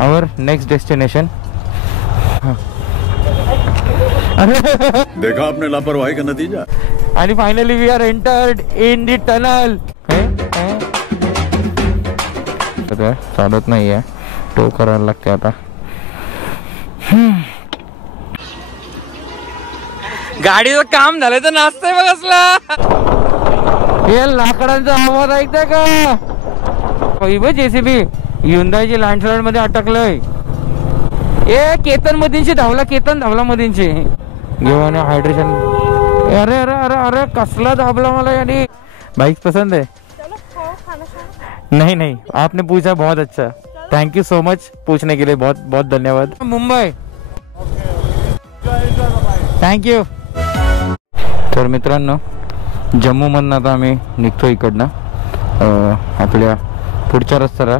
our next destination. देखा आपने लापरवाही का नतीजा. आणि finally we are entered in the tunnel. चालत नाही आहे, टो करायला लागते आता. गाडीचं काम झालं तर नाचतंय बघ असला. हे लाकडांचा आवाज ऐकताय का? जेसीबी युंदाईची लँडस्लाइड मध्ये अटकलंय. ए केतन मधींशी धावला, केतन धावला मधींशी घेऊन हायड्रेशन. अरे अरे अरे अरे कसला दाबला मला यानी. बाइक पसंद है? नहीं नहीं, आपने पूछा बहुत अच्छा. थैंक यू सो मच पूछने के लिए, बहुत बहुत धन्यवाद. Mumbai thank you. तर मित्रांनो, जम्मूमधनं आता आम्ही निघतो इकडनं आपल्या पुढच्या रस्त्याला.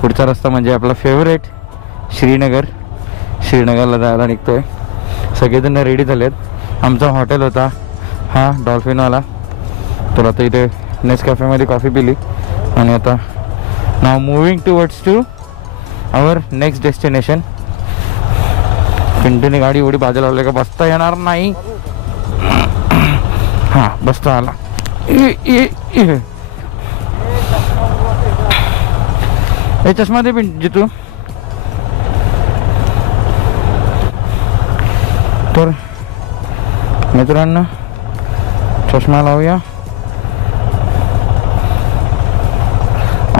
पुढचा रस्ता म्हणजे आपला फेवरेट श्रीनगर. श्रीनगरला जायला निघतोय. सगळेजण रेडी झालेत. आमचा हॉटेल होता हा डॉल्फिनवाला. तर आता इथे नेसकॅफेमध्ये कॉफी पिली आणि आता now moving towards to our next destination. पिंटूने गाडी एवढी बाजूला लावली का बसता येणार नाही. हा बसता आला. हे चष्मा दे जितू. तर मित्रांनो चष्मा लावूया.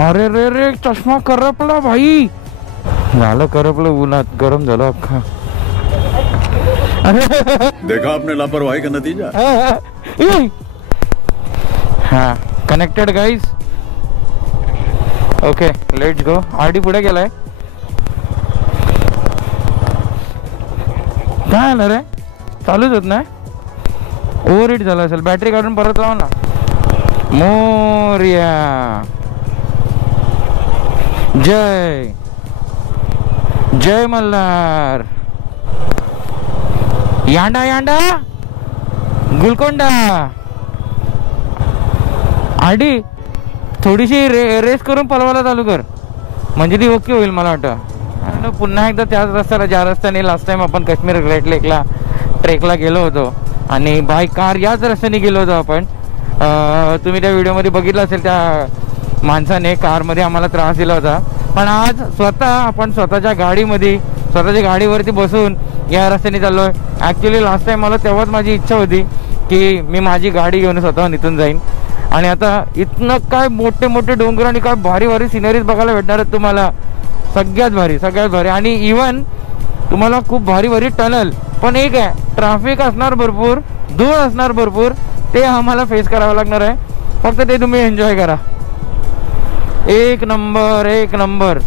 अरे रे रे चष्मा करपला भाई. झालं करपलं, उन्हात गरम झालं अख्खा. देखा आपने लापरवाही का नतीजा. हाँ connected guys. Okay let's go. RD पुढे गेलाय. काय आलं रे? चालूच होत नाही. ओव्हर हिट झाला असेल. बॅटरी काढून परत लावा ना. मोर्या. जय जय मल्हार. यांडा यांडा गुलकोंडा. आरडी थोडीशी रेस करून पलवायला चालू कर, म्हणजे ती ओके होईल मला वाटतं. पुन्हा एकदा त्याच रस्त्याला ज्या रस्त्याने लास्ट टाइम आपण काश्मीर ग्रेट लेकला ट्रेकला गेलो होतो आणि बाय कार याच रस्त्याने गेलो होतो आपण. तुम्ही त्या व्हिडिओमध्ये बघितलं असेल, त्या माणसाने कारमध्ये आम्हाला त्रास दिला होता. पण आज स्वतः आपण स्वतःच्या गाडीमध्ये स्वतःच्या गाडीवरती बसून या रस्त्याने चाललोय. ॲक्च्युली लास्ट टाइम मला तेव्हाच माझी इच्छा होती की मी माझी गाडी घेऊन स्वतः इथून जाईन. आणि आता इथनं काय मोठे मोठे डोंगर आणि काय भारी भारी सिनरीज बघायला भेटणार आहेत तुम्हाला. सगळ्यात भारी सगळ्यात भारी. आणि इवन तुम्हाला खूप भारी भारी टनल. पण एक आहे, ट्रॅफिक असणार भरपूर, धूळ असणार भरपूर. ते आम्हाला फेस करावं लागणार आहे. फक्त ते तुम्ही एन्जॉय करा. एक नंबर एक number.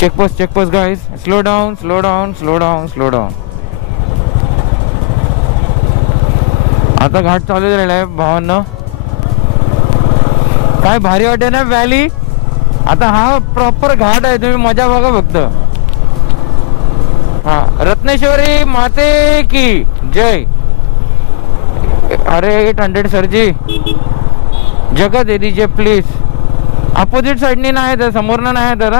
Checkpost guys. Slow down slow down slow down slow down. आता घाट चालू झालेला आहे भावांनो. काय भारी वाटते ना व्हॅली. आता हा प्रॉपर घाट आहे, तुम्ही मजा बघा फक्त. हा रत्नेश्वरी माते की जय. अरे 800 सरजी जगह दे दीजिए प्लीज. अपोजिट साईडनी नाही तर समोरनं नाही तर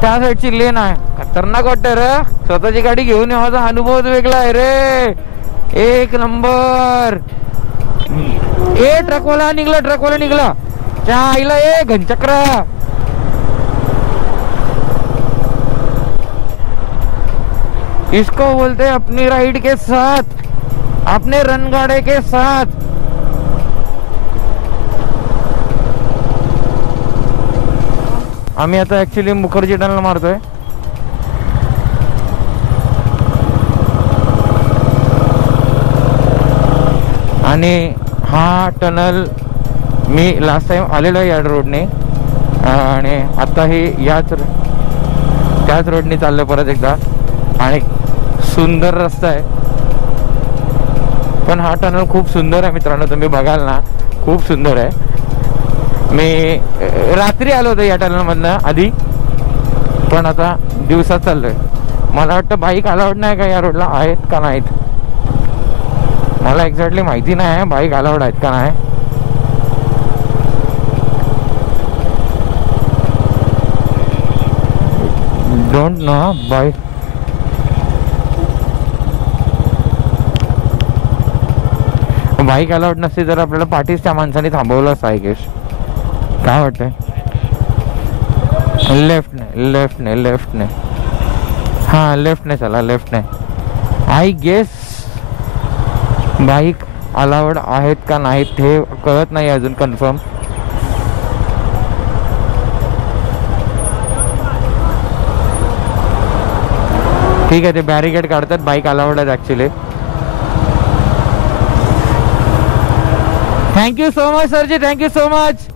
त्या साईडची लेन आहे. खतरनाक वाटतं रे. स्वतःची गाडी घेऊन यावाचा अनुभवच वेगळा आहे रे. एक नंबर. ए ट्रकवाला निघला त्या आईला. ए घनचक्रा. इसको बोलते अपनी राइड के साथ, अपने रणगाड़े के साथ. आम्ही आता ऍक्च्युली मुखर्जी टनल मारतोय. आणि हा टनल मी लास्ट टाइम आलेलो आहे या रोडने आणि आताही त्याच रोडने चाललो परत एकदा. आणि सुंदर रस्ता आहे. पण हा टनल खूप सुंदर आहे मित्रांनो. तुम्ही बघाल ना, खूप सुंदर आहे. मी रात्री आलो होतो या टनलमधनं आधी, पण आता दिवसात चाललोय. मला वाटतं बाईक अलाउड नाही का या रोडला, आहेत का नाहीत मला एक्झॅक्टली माहिती नाही आहे. बाईक अलाउड आहेत का नाही. Don't know bye. Bike allowed नसते तर आपल्याला पाठीच त्या माणसाने थांबवलं असं आय गेस. काय वाटतंय? लेफ्टने हां लेफ्टने चला लेफ्टने. आय गेस बाईक अलाउड आहेत का नाहीत हे कळत नाही अजून कन्फर्म. ठीक आहे ते बॅरिकेड काढतात. बाईक अलाउड आहेत ॲक्च्युली. थँक्यू सो मच सरजी, thank you so much.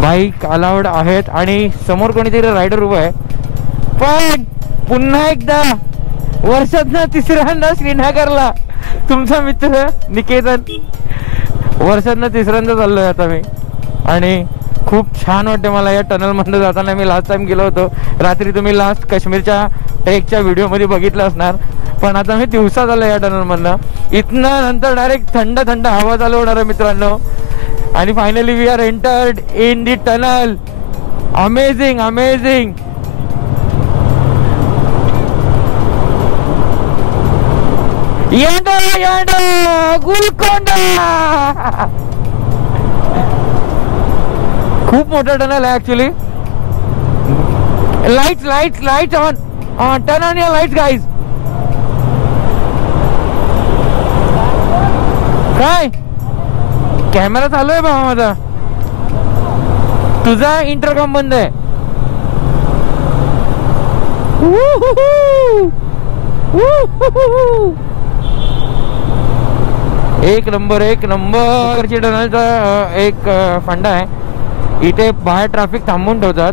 Bike allowed आहेत आणि समोर कोणीतरी रायडर उभं आहे. पण पुन्हा एकदा वर्षातनं तिसऱ्यांदा श्रीनगरला तुमचा मित्र निकेतन. वर्षातनं तिसऱ्यांदा चाललोय आता मी आणि खूप छान वाटते मला या टनलमधनं जाताना. मी लास्ट टाइम गेलो होतो रात्री, तुम्ही लास्ट काश्मीरच्या ट्रेकच्या व्हिडिओमध्ये बघितलं असणार. पण आता मी दिवसा झालं या टनलमधनं. इथनं नंतर डायरेक्ट थंड थंड हवा चालू होणार आहे मित्रांनो. आणि finally we are entered in the tunnel. Amazing amazing. Golconda खूप मोठा टनल आहे actually. Lights on turn on your lights guys. काय कॅमेरा चालू आहे बाबा माझा. तुझा इंटरकॉम बंद आहे. एक नंबर एक नंबर. टनलचा एक फंडा आहे. इथे बाहेर ट्रॅफिक थांबवून ठेवतात.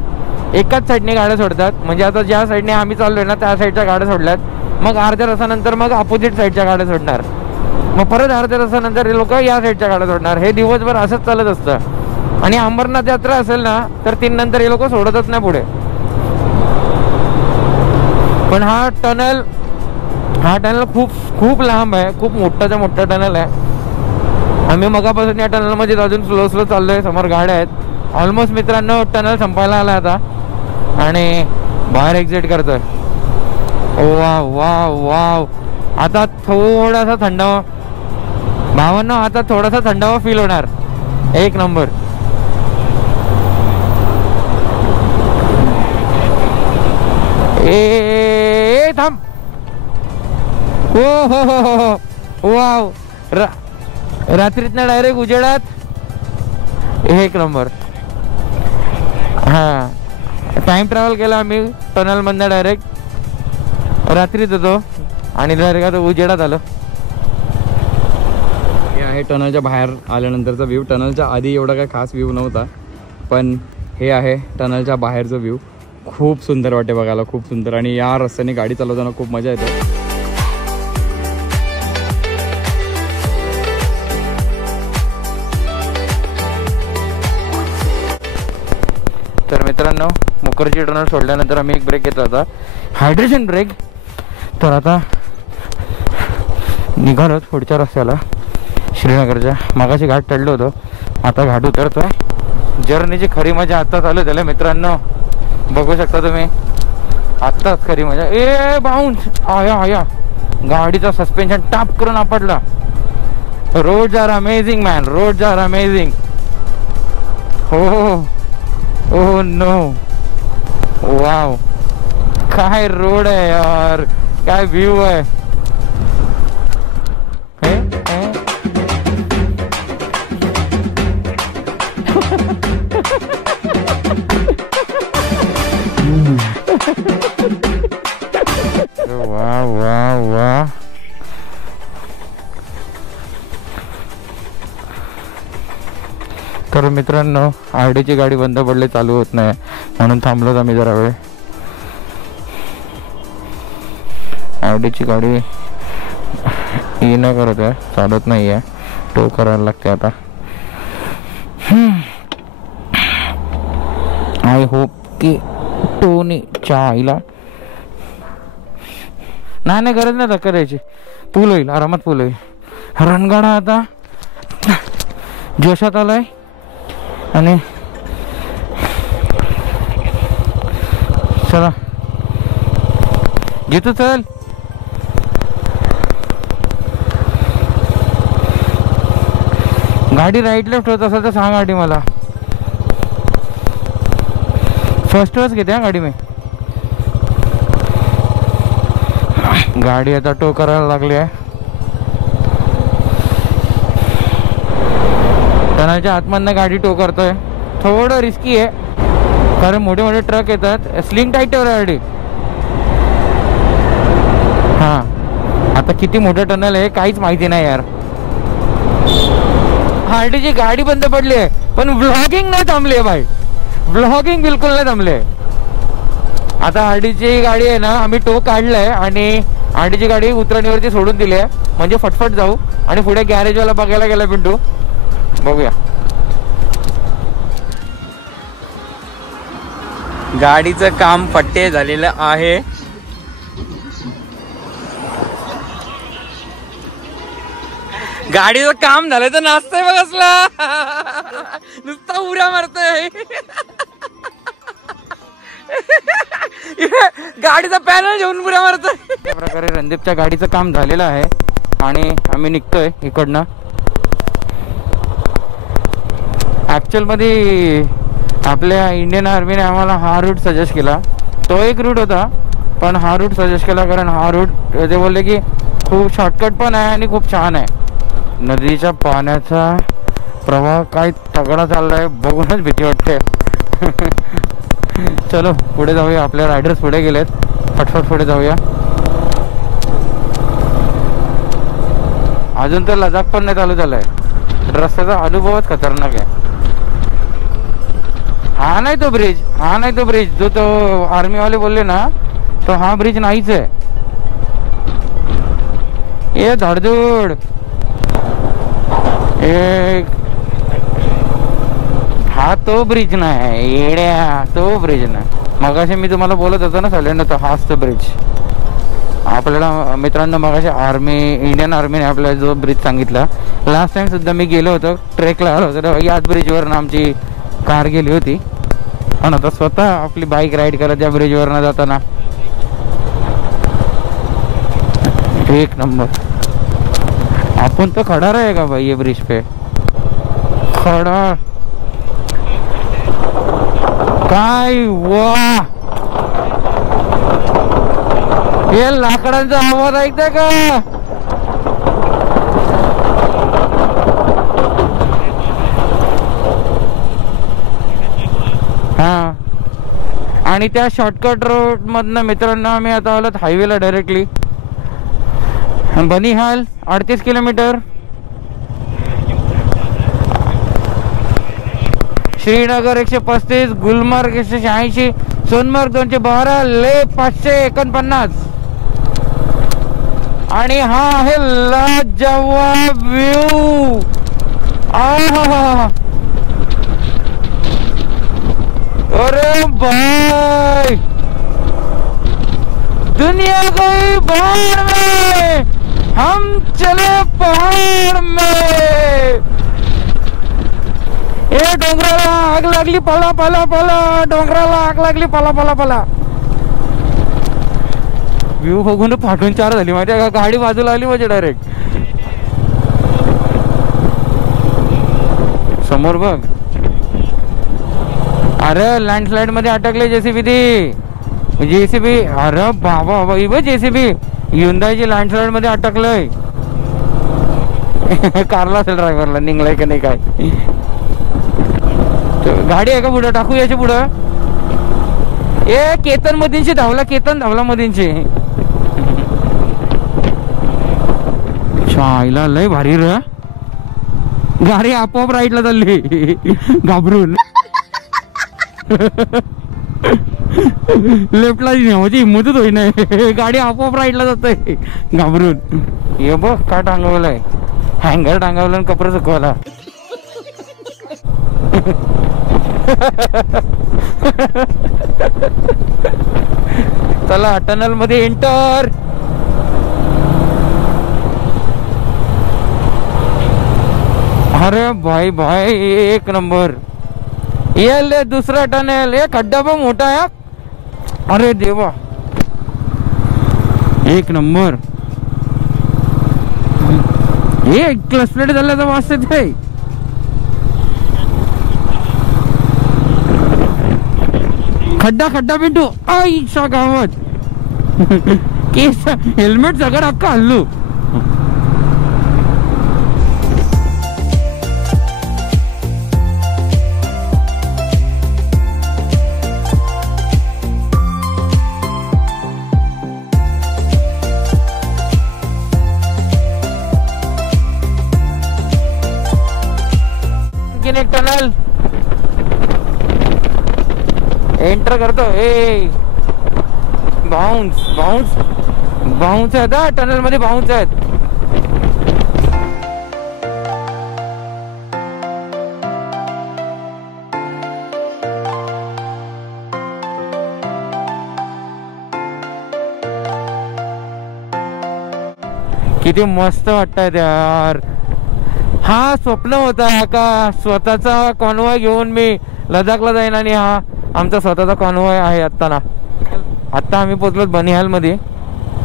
एकाच साईडने गाड्या सोडतात. म्हणजे आता ज्या साईडने आम्ही चाललोय ना त्या साईडच्या गाड्या सोडल्यात. मग अर्ध्या तासानंतर मग अपोजिट साईडच्या गाड्या सोडणार. मग परत अर्ध्या तासानंतर हे लोक या साईडच्या गाड्या सोडणार. हे दिवसभर असंच चालत असतं. आणि अंबरनाथ यात्रा असेल ना तर 3 नंतर हे लोक सोडतच नाही पुढे. पण हा टनल खूप लांब आहे. खूप मोठाचा मोठा टनल आहे. आम्ही मगापासून या टनलमध्ये अजून स्लो चाललोय. समोर गाड्या आहेत. ऑलमोस्ट मित्रांनो टनल संपायला आला आता आणि बाहेर एक्झिट करतोय. वाव वाव वाव. आता थोडासा थंडावा भावांनो, आता थोडासा थंडावा फील होणार. एक नंबर. ए थांब. हो हो हो हो वाव. रात्रीतनं डायरेक्ट उजेडात. एक नंबर. हां टाइम ट्रॅव्हल केला आम्ही टनलमधनं. डायरेक्ट रात्रीत होतो आणि डायरेक्ट आता उजेडात आलो. हे आहे टनलच्या बाहेर आल्यानंतरचा व्ह्यू. टनलच्या आधी एवढा काही खास व्ह्यू नव्हता, पण हे आहे टनलच्या बाहेरचा व्ह्यू. खूप सुंदर वाटते बघायला, खूप सुंदर. आणि या रस्त्याने गाडी चालवताना खूप मजा येते. तर मित्रांनो मुखर्जी टनल सोडल्यानंतर आम्ही एक ब्रेक घेतला होता, हायड्रेशन ब्रेक. तर आता निघालो पुढच्या रस्त्याला श्रीनगरच्या. मागाशी घाट चढलो होतो, आता घाट उतरतोय. जर्नीची खरी मजा आता चालू झाली मित्रांनो. बघू शकता तुम्ही आत्ताच खरी मजा. ए बाउन्स आया गाडीचा सस्पेन्शन टाप करून आपटला. Roads are amazing man, roads are amazing. हो ओह नो वाव. काय रोड आहे यार, काय व्ह्यू आहे. वा वा वा. तर मित्रांनो आरडीची गाडी बंद पडली, चालू होत नाही म्हणून थांबलोच आम्ही जरा वेळ. आरडीची गाडी येणं करत आहे, चालत नाही आहे, टो करायला लागते आता. आय होप की टोनी आईला नाही गरज नाही धक्का द्यायची. पूल होईल, आरामात पूल होईल. रणगाडा आता जोशात आलाय आणि चला जितू चल. गाडी राईट लेफ्ट होत असेल तर सांग गाडी मला. फर्स्ट वच घेते हा गाडी मी. गाडी आता टो करायला लागली आहे. टनलच्या आतमधनं गाडी टो करतोय. थोडं रिस्की आहे कारण मोठे मोठे ट्रक येतात. स्लिंग टाईट ठेव गाडी. हा आता किती मोठं टनल आहे काहीच माहिती नाही यार. हार्डीची गाडी बंद पडली आहे पण व्लॉगिंग नाही थांबली आहे भाई. व्लॉगिंग बिलकुल नाही थांबले. आता हार्डीची गाडी आहे ना आम्ही टो काढलाय आणि हार्डीची गाडी उतरणीवरती सोडून दिली आहे म्हणजे फटफट जाऊ. आणि पुढे गॅरेजवाला बघायला गेला पिंटू. बघूया. गाडीचं काम पट्टे झालेलं आहे. गाडीचं काम झालं तर नाचतंय बघ असला. नुसता उड्या मारतोय. गाडीचा पॅनल घेऊन उड्या मारतोय. त्या प्रकारे रणदीपच्या गाडीचं काम झालेलं आहे आणि आम्ही निघतोय इकडनं. ऍक्च्युअल मध्ये आपल्या इंडियन आर्मीने आम्हाला हा रूट सजेस्ट केला. तो एक रूट होता पण हा रूट सजेस्ट केला कारण हा रूट ते बोलले की खूप शॉर्टकट पण आहे आणि खूप छान आहे. नदीच्या पाण्याचा प्रवाह काय तगडा चाललाय बघूनच भीती वाटते. चलो पुढे जाऊया. आपले रायडर्स पुढे गेलेत. फटफट पुढे जाऊया. अजून तर लडाख पण नाही चालू झालाय. रस्त्याचा अनुभवच खतरनाक आहे. हा नाही तो ब्रिज. हा नाही तो ब्रिज जो तो आर्मी वाले बोलले ना तो हा ब्रिज नाहीच आहे. ये धडधड. हा तो ब्रिज नाही येड्या. तो ब्रिज नाही. मगाशी मी तुम्हाला बोलत होतो ना सगळ्यांना तो हाच तो ब्रिज. आपल्याला मित्रांनो मगाशी इंडियन आर्मीने आपल्याला जो ब्रिज सांगितला. लास्ट टाइम सुद्धा मी गेलो होतो ट्रेकला आलो होतो याच ब्रिजवरून आमची कार गेली होती. पण आता स्वतः आपली बाईक राईड करत त्या ब्रिजवरनं जाताना एक नंबर. अपन तो खड़ा रहेगा भाई ये ब्रिज पे. खड़ा काय वाह. हे लाकडांचा आवाज ऐकताय का. हा आणि त्या शॉर्टकट रोड मधनं मित्रांनो आम्ही आता आलो हायवेला डायरेक्टली. बनिहाल 38 किलोमीटर. श्रीनगर 135. गुलमर्ग 186. सोनमर्ग 212. लेह 549. आणि हा आहे लाजवाब व्ह्यू. अरे भाई दुनिया गई बाहर में हम चले पहाड़ में. ए डोंगराला आग लागली पला पला पला. डोंगराला आग लागली पला पला पला. व्ह्यू बघून फाटून चार झाली माहिती का. गाडी बाजूला आली म्हणजे डायरेक्ट समोर बघ. अरे लँडस्लाइड मध्ये अटकले जेसीबी ती. जेसीबी अरे बाबा बाबा जेसीबी युंदाईची लँडस्लाइड मध्ये अटकलंय. कारला असेल ड्रायव्हरला निघलाय का नाही काय. गाडी आहे का पुढं टाकू याच्या पुढं. ए केतन मधींची धावला. केतन धावला मधींची. शाईला लय भारी र. गाडी आपोआप राईटला चालली घाबरून. लेफ्टला न्यावाची हिंमतच होई नाही. गाडी आपोआप राईटला जातोय घाबरून. हे बघ का टांगवलाय. हँगर टांगवलं आणि कपडे सुकवायला. चला टनल मध्ये एंटर. अरे भाई भाई एक नंबर. ये ले दुसरा टनल. ये खड्डा पण मोठा आहे. अरे देवा, एक नंबर. हे क्लच प्लेट झाल्याचा वास येते. खड्डा खड्डा पिंटू आईच्या गावात. केस हेल्मेट सगळं अख्खा हल्लू. एक टनल एंटर करतो. ए बाउन्स बाउन्स बाउन्स आहेत हा, टनल मध्ये बाउन्स आहेत. किती मस्त वाटतंय यार. हा स्वप्न होता का स्वतःचा कॉन्वॉय घेऊन मी लडाखला जाईन, आणि हा आमचा स्वतःचा कॉन्वॉय आहे. आत्ता आम्ही पोचलो बनिहाल मध्ये,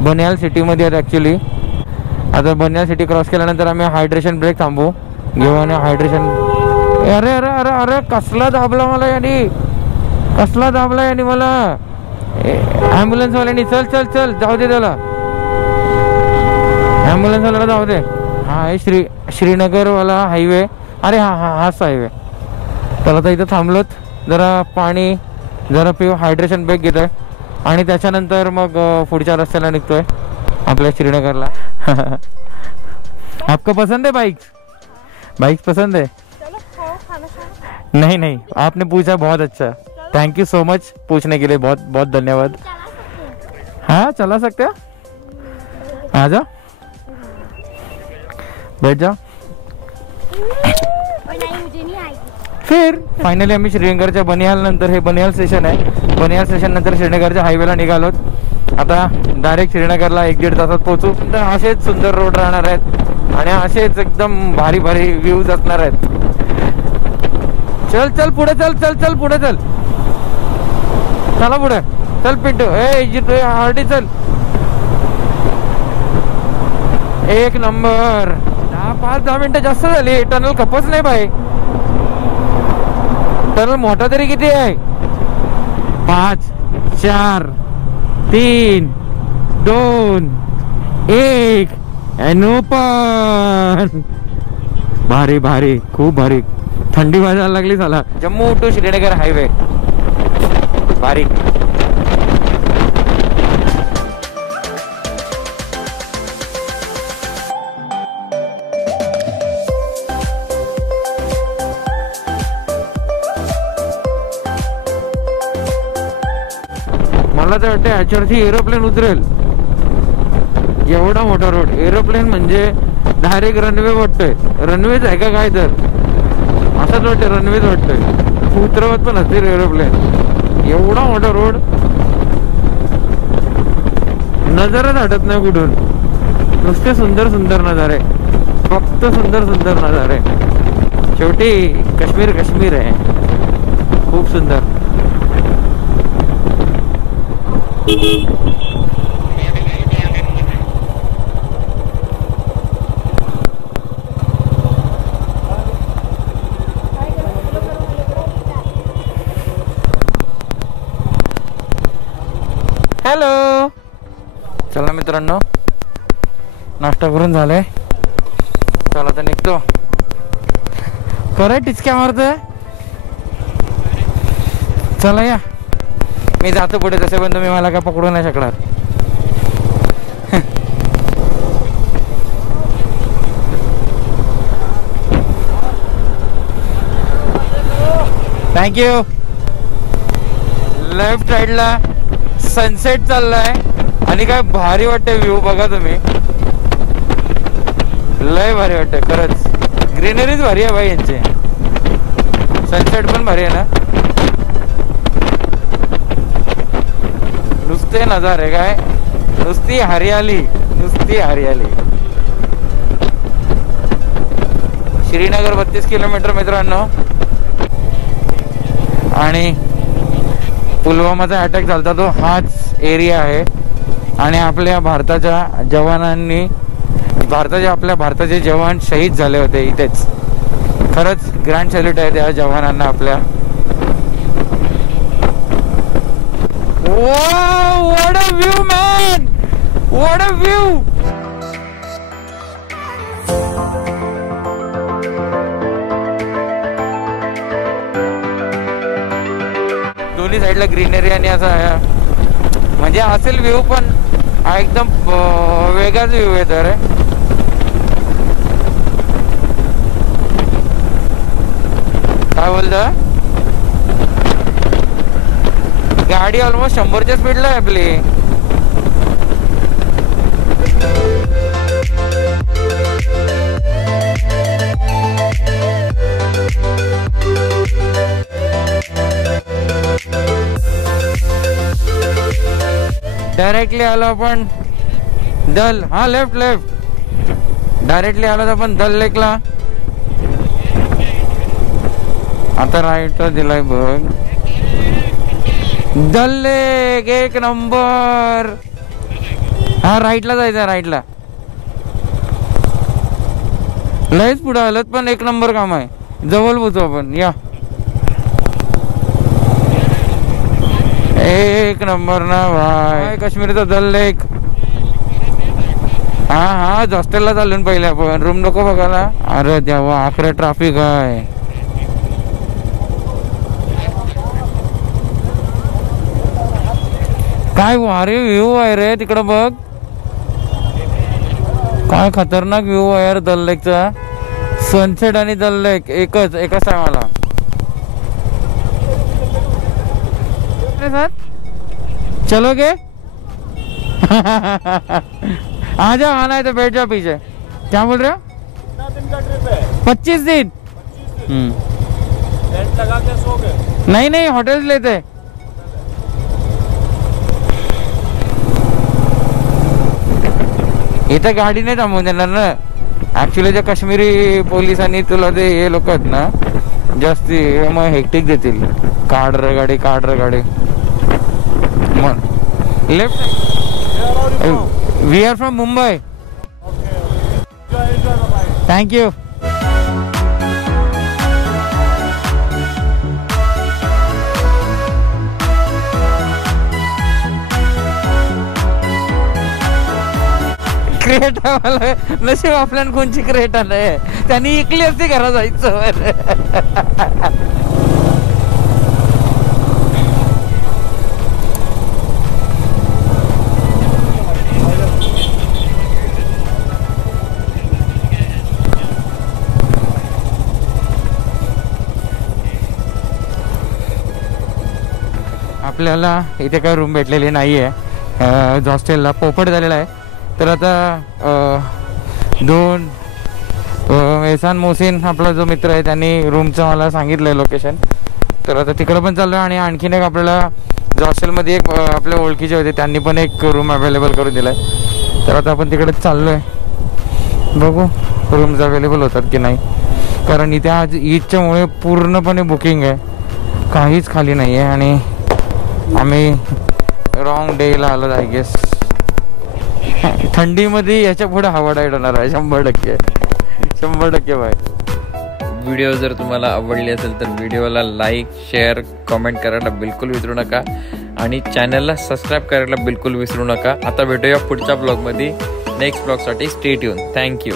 बनिहाल सिटी मध्ये आहेत ऍक्च्युली. आता बनिहाल सिटी क्रॉस केल्यानंतर आम्ही हायड्रेशन ब्रेक थांबू घेऊ आणि हायड्रेशन. अरे अरे अरे अरे कसला दाबला मला यानी, कसला दाबला यानी मला ॲम्ब्युलन्स वाल्यानी. चल चल चल जाऊ दे त्याला, ॲम्ब्युलन्स वाल्याला जाऊ दे. हा आहे श्रीनगरवाला हायवे. अरे हा हा हाच हायवे. त्याला तर इथं थांबलोत, जरा पाणी जरा पिऊ, हायड्रेशन ब्रेक घेतोय आणि त्याच्यानंतर मग पुढच्या रस्त्याला निघतोय आपल्या श्रीनगरला. आपको पसंद है बाइक्स? बाइक्स पसंद है? नहीं नहीं, आपने पूछा बहुत अच्छा. थैंक यू सो मच पूछने के लिए, बहुत बहुत धन्यवाद. हाँ चला सकते हो, आ जाओ बैठ जाओ. फिर फायनली आम्ही श्रीनगरच्या बनिहाल नंतर, हे बनिहाल स्टेशन आहे, बनिहाल स्टेशन नंतर श्रीनगरच्या हायवेला निघालोत. आता डायरेक्ट श्रीनगरला 1-1.5 तासात पोहोचू. तर असेच सुंदर रोड राहणार आहेत आणि असेच एकदम भारी भारी व्ह्यूज असणार आहेत. चल चल पुढे चल, चल चल पुढे चल, चला पुढे चल पिंटू. ए आरटी चल. एक नंबर. 5-10 मिनिटं जास्त झाली. टनल खपच नाही बाई. टनल मोठा तरी किती आहे? 5, 4, 3, 2, 1 and open. भारी भारी, खूप भारी. थंडी वाजायला लागली. झाला जम्मू टू श्रीनगर हायवे भारी. मला तर वाटतं याच्यावरती एरोप्लेन उतरेल. एवढा मोठा रोड. एरोप्लेन म्हणजे डायरेक्ट रनवे वाटतोय. रनवेच आहे का काय? तर असंच वाटतं, रनवेच वाटतोय. उतरवत पण असतील एरोप्लेन. एवढा मोठा रोड, नजरच हटत नाही कुठून. नुसते सुंदर सुंदर नजारे, फक्त सुंदर सुंदर नजारे. शेवटी काश्मीर काश्मीर आहे. खूप सुंदर. हॅलो, चला मित्रांनो, नाश्ता करून झालाय. चला तर निघतो. खरं टिचक्या मारतोय. चला या, मी जातो पुढे. तसे पण तुम्ही मला काय पकडू नाही शकणार. थँक्यू. लेफ्ट साइडला सनसेट चाललाय आणि काय भारी वाटते व्ह्यू. बघा तुम्ही, लय भारी वाटते खरंच. ग्रीनरीज भारी आहे भाई यांचे. सनसेट पण भारी आहे ना. नुसते नजारे काय, नुसती हरियाली, नुसती हरियाली. श्रीनगर 32 किलोमीटर मित्रांनो. आणि पुलवामाचा अटॅक झाला तो हाच एरिया आहे आणि आपल्या भारताच्या जवानांनी आपल्या भारताचे जवान शहीद झाले होते इथेच. खरंच ग्रँड सॅल्यूट आहे त्या जवानांना आपल्या. What a view man, what a view. दोन्ही साईडला ग्रीनरी आणि असं म्हणजे असेल व्ह्यू, पण हा एकदम वेगळाच व्ह्यू आहे. तर काय बोलता, गाडी ऑलमोस्ट 100च्या स्पीडला आहे आपली. डायरेक्टली आलो आपण दल, हा लेफ्ट डायरेक्टली आलो तर आपण दल लेकला. आता राईट दिलाय बघ. दल लेक एक नंबर. हा राईटला जायचं, राईटला. लयच पुढे आलं पण एक नंबर काम आहे. जवळ पोचू आपण. या एक नंबर ना भाई. काश्मीरचा दल लेक. हा हॉस्टेलला चालून पहिले आपण. रूम नको बघायला. अरे देवा, आखरे ट्रॅफिक आहे. काय वारे व्ह्यू आहे रे तिकडं बघ. काय खतरनाक व्ह्यू आहे यार दल लेकचा. सनसेट आणि दल लेक एकाच टायमाला. चलोगे? आ जाओ, आना है तो बैठ जाओ पीछे. क्या बोल रहे हो? कितना दिन का ट्रिप है? 25 दिन. टेंट लगा के सो गए? नहीं होटल लेते. इथं गाडी नाही थांबवून देणार ना. ऍक्च्युली जे काश्मीरी पोलिसांनी तुला ते हे लोक आहेत ना जास्ती, मग हेक्टिक देतील. काढ रे गाडी. मग left. We are from Mumbai. Thank you. Create आम्हाला नशीब आपल्याला कोणची क्रिएट आलंय. त्यांनी इकली असती घरा जायचं. आपल्याला इथे काही रूम भेटलेली नाही आहे. हॉस्टेलला पोपट झालेला आहे. तर आता एहसान मोहसिन आपला जो मित्र आहे त्यांनी रूमचं मला सांगितलं आहे लोकेशन. तर आता तिकडं पण चाललो आहे. आणि आणखीन एक आपल्याला हॉस्टेलमध्ये एक आपल्या ओळखीचे होते त्यांनी पण एक रूम अवेलेबल करून दिला आहे. तर आता आपण तिकडे चाललो आहे. बघू रूम्स अवेलेबल होतात की नाही. कारण इथे आज ईदच्यामुळे पूर्णपणे बुकिंग आहे. काहीच खाली नाही आहे. आणि आम्ही रॉंग डेला आलो आय गेस. थंडीमध्ये याच्या पुढे हवा डाईट होणार आहे 100% भाई. व्हिडिओ जर तुम्हाला आवडली असेल तर व्हिडिओला लाईक, शेअर, कमेंट करायला बिलकुल विसरू नका. आणि चॅनलला सबस्क्राईब करायला बिलकुल विसरू नका. आता भेटूया पुढच्या ब्लॉगमध्ये. नेक्स्ट ब्लॉगसाठी स्टे ट्यून. थँक्यू.